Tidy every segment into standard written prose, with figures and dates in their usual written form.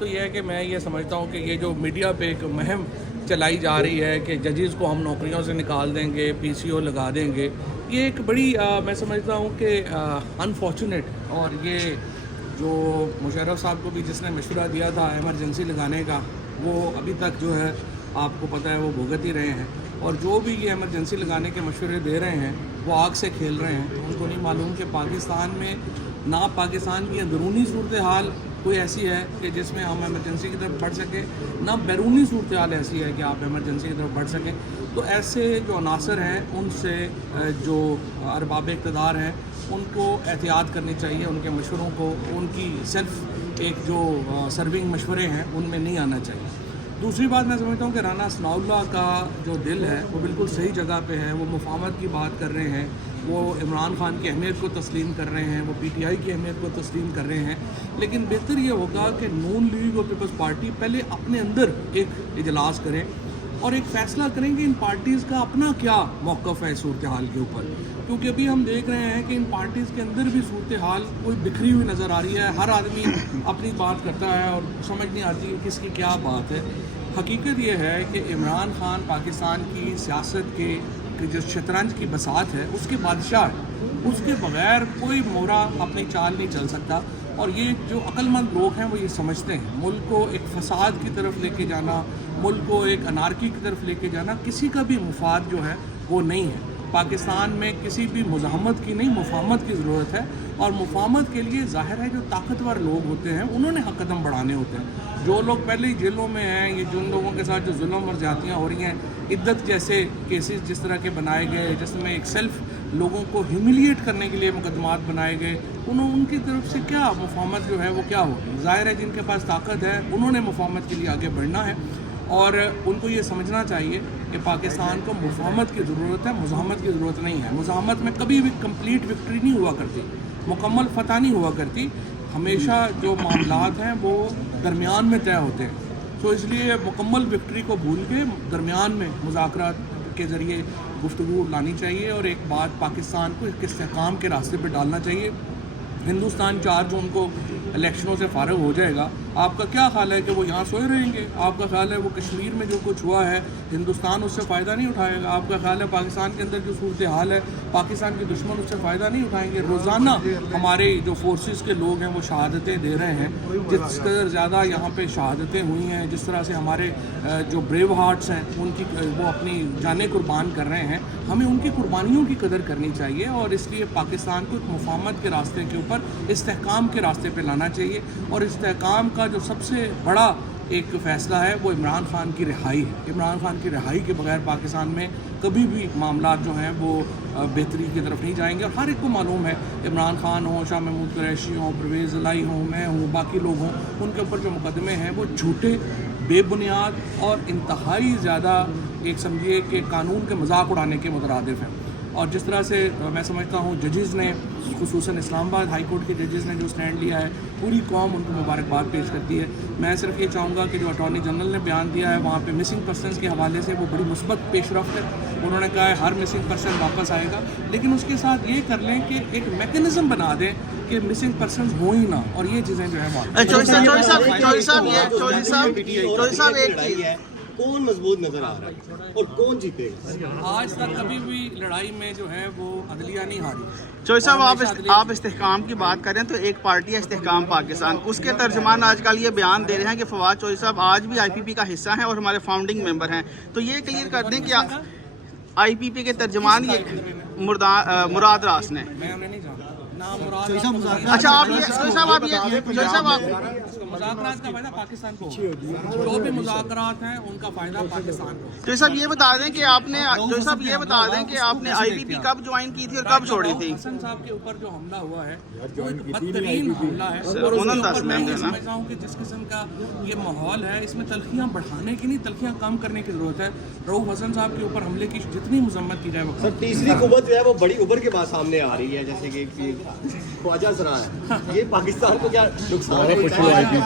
تو یہ ہے کہ میں یہ سمجھتا ہوں کہ یہ جو میڈیا پہ ایک مہم چلائی جا رہی ہے کہ ججز کو ہم نوکریوں سے نکال دیں گے، پی سی او لگا دیں گے، یہ ایک بڑی میں سمجھتا ہوں کہ انفارچونیٹ، اور یہ جو مشرف صاحب کو بھی جس نے مشورہ دیا تھا ایمرجنسی لگانے کا، وہ ابھی تک جو ہے آپ کو پتہ ہے وہ بھگت ہی رہے ہیں، اور جو بھی یہ ایمرجنسی لگانے کے مشورے دے رہے ہیں وہ آگ سے کھیل رہے ہیں۔ ان کو نہیں معلوم کہ پاکستان میں نہ پاکستان کی اندرونی صورتحال کوئی ایسی ہے کہ جس میں ہم ایمرجنسی کی طرف بڑھ سکیں، نہ بیرونی صورتحال ایسی ہے کہ آپ ایمرجنسی کی طرف بڑھ سکیں۔ تو ایسے جو عناصر ہیں ان سے جو ارباب اقتدار ہیں ان کو احتیاط کرنی چاہیے، ان کے مشوروں کو، ان کی صرف ایک جو سرونگ مشورے ہیں ان میں نہیں آنا چاہیے۔ دوسری بات میں سمجھتا ہوں کہ رانا ثناء اللہ کا جو دل ہے وہ بالکل صحیح جگہ پہ ہے، وہ مفاہمت کی بات کر رہے ہیں، وہ عمران خان کی اہمیت کو تسلیم کر رہے ہیں، وہ پی ٹی آئی کی اہمیت کو تسلیم کر رہے ہیں، لیکن بہتر یہ ہوگا کہ نون لیگ اور پیپلز پارٹی پہلے اپنے اندر ایک اجلاس کریں اور ایک فیصلہ کریں کہ ان پارٹیز کا اپنا کیا موقف ہے صورتحال کے اوپر، کیونکہ ابھی ہم دیکھ رہے ہیں کہ ان پارٹیز کے اندر بھی صورتحال کوئی بکھری ہوئی نظر آ رہی ہے، ہر آدمی اپنی بات کرتا ہے اور سمجھ نہیں آتی کس کی کیا بات ہے۔ حقیقت یہ ہے کہ عمران خان پاکستان کی سیاست کے جو شطرنج کی بساط ہے اس کے بادشاہ ہے، اس کے بغیر کوئی مورا اپنی چال نہیں چل سکتا، اور یہ جو عقل مند لوگ ہیں وہ یہ سمجھتے ہیں ملک کو ایک فساد کی طرف لے کے جانا، ملک کو ایک انارکی کی طرف لے کے جانا کسی کا بھی مفاد جو ہے وہ نہیں ہے۔ پاکستان میں کسی بھی مزاحمت کی نہیں، مفاہمت کی ضرورت ہے، اور مفاہمت کے لیے ظاہر ہے جو طاقتور لوگ ہوتے ہیں انہوں نے قدم بڑھانے ہوتے ہیں۔ جو لوگ پہلے ہی جیلوں میں ہیں، یہ جن لوگوں کے ساتھ جو ظلم اور زیادتیاں ہو رہی ہیں، عدت جیسے کیسز جس طرح کے بنائے گئے جس میں ایک سیلف لوگوں کو ہیوملیٹ کرنے کے لیے مقدمات بنائے گئے، ان کی طرف سے کیا مفاہمت جو ہے وہ کیا ہوگی؟ ظاہر ہے جن کے پاس طاقت ہے انہوں نے مفاہمت کے لیے آگے بڑھنا ہے، اور ان کو یہ سمجھنا چاہیے کہ پاکستان کو مفاہمت کی ضرورت ہے، مزاحمت کی ضرورت نہیں ہے۔ مزاحمت میں کبھی بھی کمپلیٹ وکٹری نہیں ہوا کرتی، مکمل فتح نہیں ہوا کرتی، ہمیشہ جو معاملات ہیں وہ درمیان میں طے ہوتے ہیں۔ تو اس لیے مکمل وکٹری کو بھول کے درمیان میں مذاکرات کے ذریعے گفتگو لانی چاہیے، اور ایک بات پاکستان کو ایک استحکام کے راستے پہ ڈالنا چاہیے۔ ہندوستان 4 جون کو الیکشنوں سے فارغ ہو جائے گا، آپ کا کیا خیال ہے کہ وہ یہاں سوئے رہیں گے؟ آپ کا خیال ہے وہ کشمیر میں جو کچھ ہوا ہے ہندوستان اس سے فائدہ نہیں اٹھائے گا؟ آپ کا خیال ہے پاکستان کے اندر جو صورتحال ہے پاکستان کے دشمن اس سے فائدہ نہیں اٹھائیں گے؟ روزانہ ہمارے جو فورسز کے لوگ ہیں وہ شہادتیں دے رہے ہیں، جس قدر زیادہ یہاں پہ شہادتیں ہوئی ہیں، جس طرح سے ہمارے جو بریو ہارٹس ہیں ان کی وہ اپنی جانیں قربان کر رہے ہیں، ہمیں ان کی قربانیوں کی قدر کرنی چاہیے، اور اس لیے پاکستان کو ایک مفاہمت کے راستے کے اوپر استحکام کے راستے پہ لانا چاہیے، اور استحکام کا جو سب سے بڑا ایک فیصلہ ہے وہ عمران خان کی رہائی ہے۔ عمران خان کی رہائی کے بغیر پاکستان میں کبھی بھی معاملات جو ہیں وہ بہتری کی طرف نہیں جائیں گے، اور ہر ایک کو معلوم ہے عمران خان ہوں، شاہ محمود قریشی ہوں، پرویز الہی ہوں، میں ہوں، باقی لوگ ہوں، ان کے اوپر جو مقدمے ہیں وہ جھوٹے، بے بنیاد اور انتہائی زیادہ ایک سمجھیے کہ قانون کے مذاق اڑانے کے مترادف ہیں۔ اور جس طرح سے میں سمجھتا ہوں ججز نے، خصوصاً اسلام آباد ہائی کورٹ کے ججز نے جو سٹینڈ لیا ہے، پوری قوم ان کو مبارکباد پیش کرتی ہے۔ میں صرف یہ چاہوں گا کہ جو اٹارنی جنرل نے بیان دیا ہے وہاں پہ مسنگ پرسنز کے حوالے سے وہ بڑی مثبت پیش رفت ہے، انہوں نے کہا ہے ہر مسنگ پرسن واپس آئے گا، لیکن اس کے ساتھ یہ کر لیں کہ ایک میکنزم بنا دیں کہ مسنگ پرسنز ہوں ہی نہ، اور یہ چیزیں جو ہے کون مضبوط نظر آ رہا ہے اور کون جیتے گا؟ آج تک کبھی بھی لڑائی میں جو ہے وہ عدلیہ نہیں ہاری۔ چوہی صاحب آپ استحکام کی بات کریں تو ایک پارٹی ہے استحکام پاکستان، اس کے ترجمان آج کل یہ بیان دے رہے ہیں کہ فواد چوہی صاحب آج بھی آئی پی پی کا حصہ ہیں اور ہمارے فاؤنڈنگ ممبر ہیں، تو یہ کلیئر کر دیں کہ آئی پی پی کے ترجمان یہ مراد راس نے۔ میں انہیں نہیں جانتا، اچھا آپ مذاکرات کا فائدہ پاکستان کو، جو بھی مذاکرات ہیں ان کا فائدہ پاکستان کو۔ جو صاحب یہ بتا دیں کہ آپ نے آئی پی پی کب جوائن کی تھی اور کب چھوڑی تھی؟ حسن صاحب کے اوپر جو حملہ ہوا ہے وہ ایک بدترین حملہ ہے، اور اس کے اوپر میں یہ سمجھتا ہوں کہ جس قسم کا یہ ماحول ہے اس میں تلخیاں بڑھانے کی نہیں، تلخیاں کم کرنے کی ضرورت ہے۔ رؤوف حسن صاحب کے اوپر حملے کی جتنی مذمت کی جائے وہ سر تیسری قوت جو ہے وہ بڑی ابھر کے بعد سامنے آ رہی ہے، جیسے کہ خواجہ سرا ہے، یہ پاکستان کو کیا نقصان ہے؟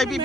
IPP।